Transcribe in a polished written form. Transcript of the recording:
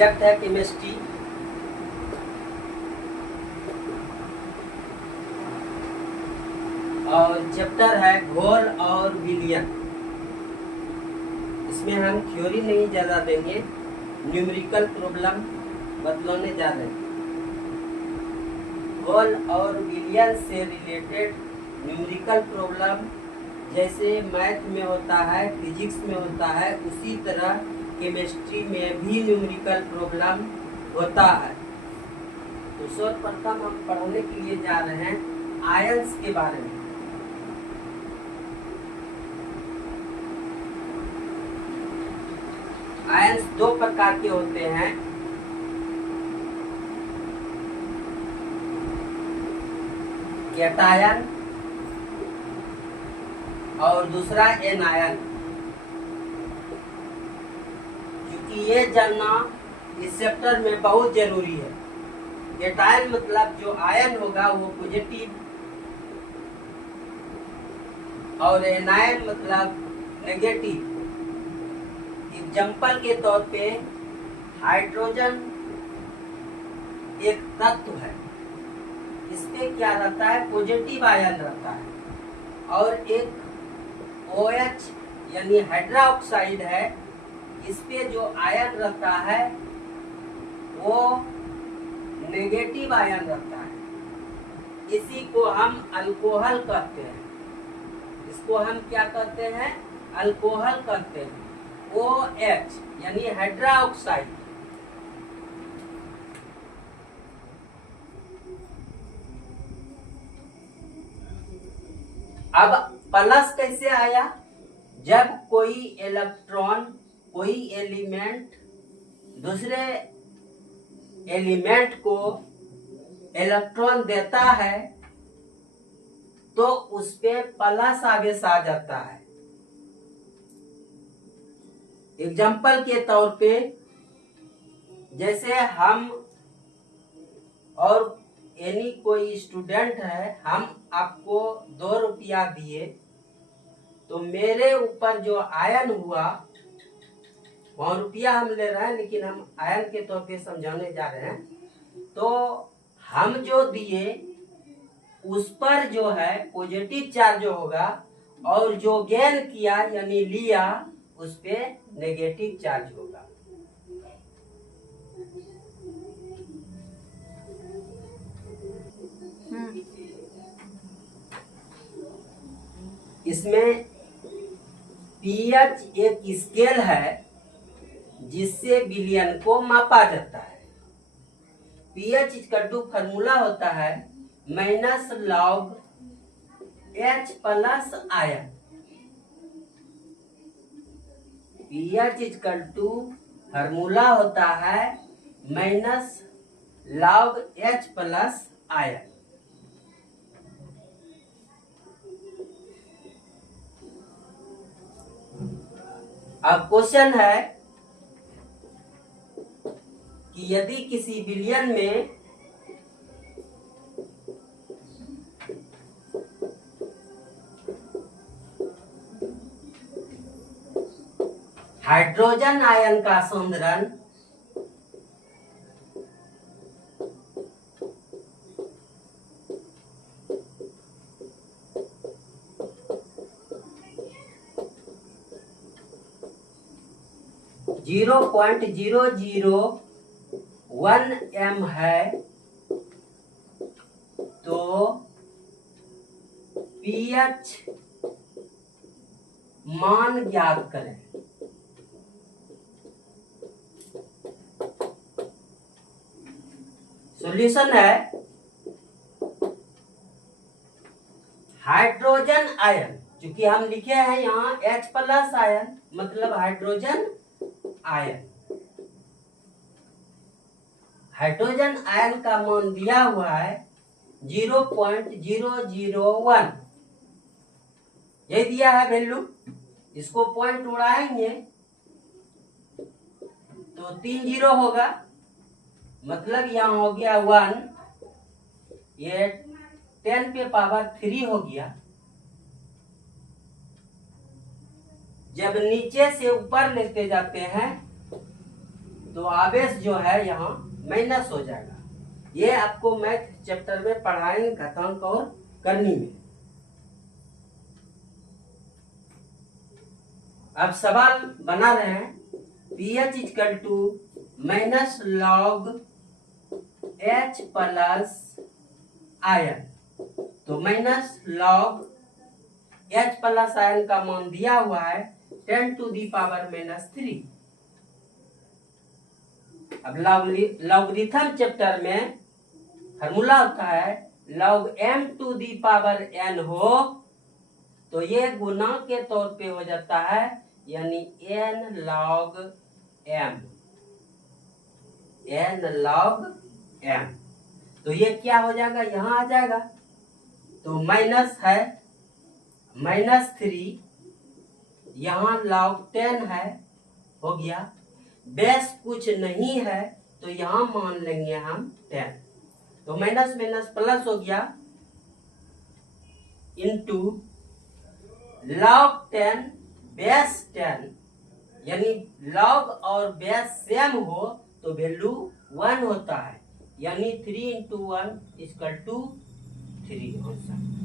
Subject है chemistry. और chapter है घोल और विलयन। इसमें हम थ्योरी नहीं ज़्यादा देंगे, न्यूमेरिकल प्रॉब्लम बतलाने जा रहे हैं। घोल और विलयन से रिलेटेड न्यूमेरिकल प्रॉब्लम जैसे मैथ में होता है, फिजिक्स में होता है, उसी तरह केमिस्ट्री में भी न्यूमेरिकल प्रॉब्लम होता है। तो सर्वप्रथम हम पढ़ने के लिए जा रहे हैं आयंस के बारे में। आयंस दो प्रकार के होते हैं, कैटायन और दूसरा एनायन। क्योंकि ये जानना इस चैप्टर में बहुत जरूरी है। कैटायन मतलब जो आयन होगा वो पॉजिटिव, और एनायन मतलब नेगेटिव। एग्जाम्पल के तौर पे हाइड्रोजन एक तत्व है, इसमें क्या रहता है, पॉजिटिव आयन रहता है, और एक OH यानी हाइड्रोक्साइड है, इस पे जो आयन रहता है वो नेगेटिव आयन रहता है। इसी को हम अल्कोहल कहते हैं। इसको हम क्या कहते हैं, अल्कोहल कहते हैं। OH यानी हाइड्रोक्साइड। अब प्लस कैसे आया, जब कोई इलेक्ट्रॉन, कोई एलिमेंट दूसरे एलिमेंट को इलेक्ट्रॉन देता है तो उस पे प्लस आवेश आ जाता है। एग्जाम्पल के तौर पे जैसे हम और यानी कोई स्टूडेंट है, हम आपको 2 रुपया दिए, तो मेरे ऊपर जो आयन हुआ, वहाँ रुपया हम ले रहे हैं लेकिन हम आयन के तौर पे समझाने जा रहे हैं। तो हम जो दिए उस पर जो है पॉजिटिव चार्ज होगा, और जो गेन किया यानी लिया उस पे नेगेटिव चार्ज होगा। इसमें pH एक स्केल है जिससे विलयन को मापा जाता है। pH का फॉर्मूला होता है -log H plus ion. pH formula होता है -log H प्लस आयन। अब क्वेश्चन है कि यदि किसी विलयन में हाइड्रोजन आयन का सौंदर्य 0.001 m है, तो pH मान ज्ञात करें। सॉल्यूशन है हाइड्रोजन आयन, क्योंकि हम लिखे हैं यहाँ H प्लस आयन मतलब हाइड्रोजन आयन। हाइड्रोजन आयन का मान दिया हुआ है 0.001, यही दिया है वैल्यू। इसको पॉइंट उड़ाएंगे तो 3 0 होगा, मतलब यहाँ हो गया 1, ये 10 पे पावर 3 हो गया। जब नीचे से ऊपर लेते जाते हैं तो आवेश जो है यहाँ माइनस हो जाएगा। ये आपको मैथ चैप्टर में पढ़ाएंगे घातांक और करनी में। अब सवाल बना रहे हैं pH equal to minus log H plus ion. तो minus log H plus ion का मान दिया हुआ है 10 टू दी पावर माइनस 3। अब लॉगरिथम चैप्टर में फार्मूला होता है log m to the power n हो तो ये गुना के तौर पे हो जाता है, यानी n log m, n log m। तो ये क्या हो जाएगा, यहाँ आ जाएगा। तो माइनस है -3, यहाँ log 10 है, हो गया। बेस कुछ नहीं है तो यहाँ मान लेंगे हम 10। तो माइनस माइनस प्लस हो गया, इनटू log 10 बेस 10, यानी log और बेस सेम हो तो वैल्यू 1 होता है, यानी 3 × 1 = 3 आंसर।